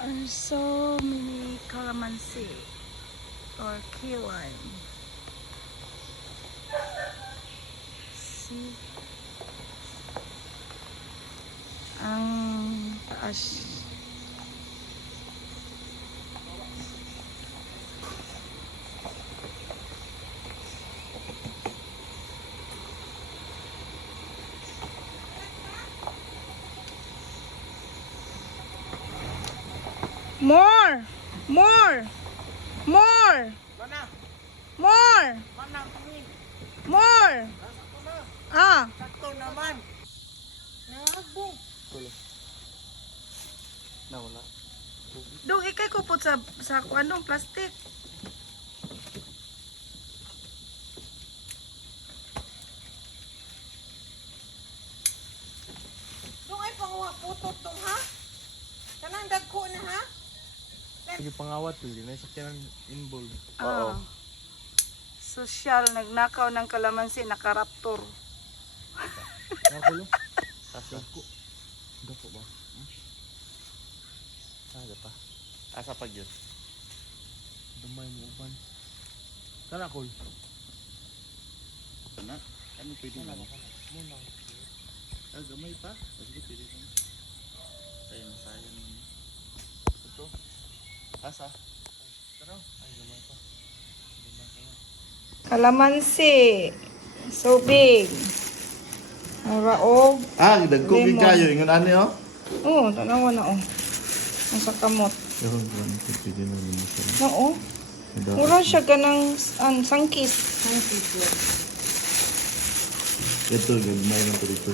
are so many calamansi or key lime. See? Ang taas. More! More! More! Mana? More! Mana kami? More! Ako na. Ah! Sakto naman. Nabong. Nawala. Dong, ikay kupot sa kuanong plastic. Dong ay panguha putot dong ha? Kanang dagko na ha? Sige pangawat hindi na sakyan inbol. Ah. Social, nagnakaw ng kalamansi, nakaraptor. Nakulo. Dako. Dako ba? Ada pa. Asa pag yun? Dumay mo uban. Kana kol. Kana? Ano pwede na? Muna. Ah, gamay pa? Sige, pwede na. Sayang, sayang. Ito. Asa? Tara. Ay, gamay pa. Gamay pa yan. Kalamansi. So big. Raog. Ah, dagkog Lemon. kayo ingon ani oh. Oo, tanawa na oh. Ang sa kamot. Yo, gan pwede na mo sa. Oo. Mura siya ganang sangkit. Ito gagmay na to dito.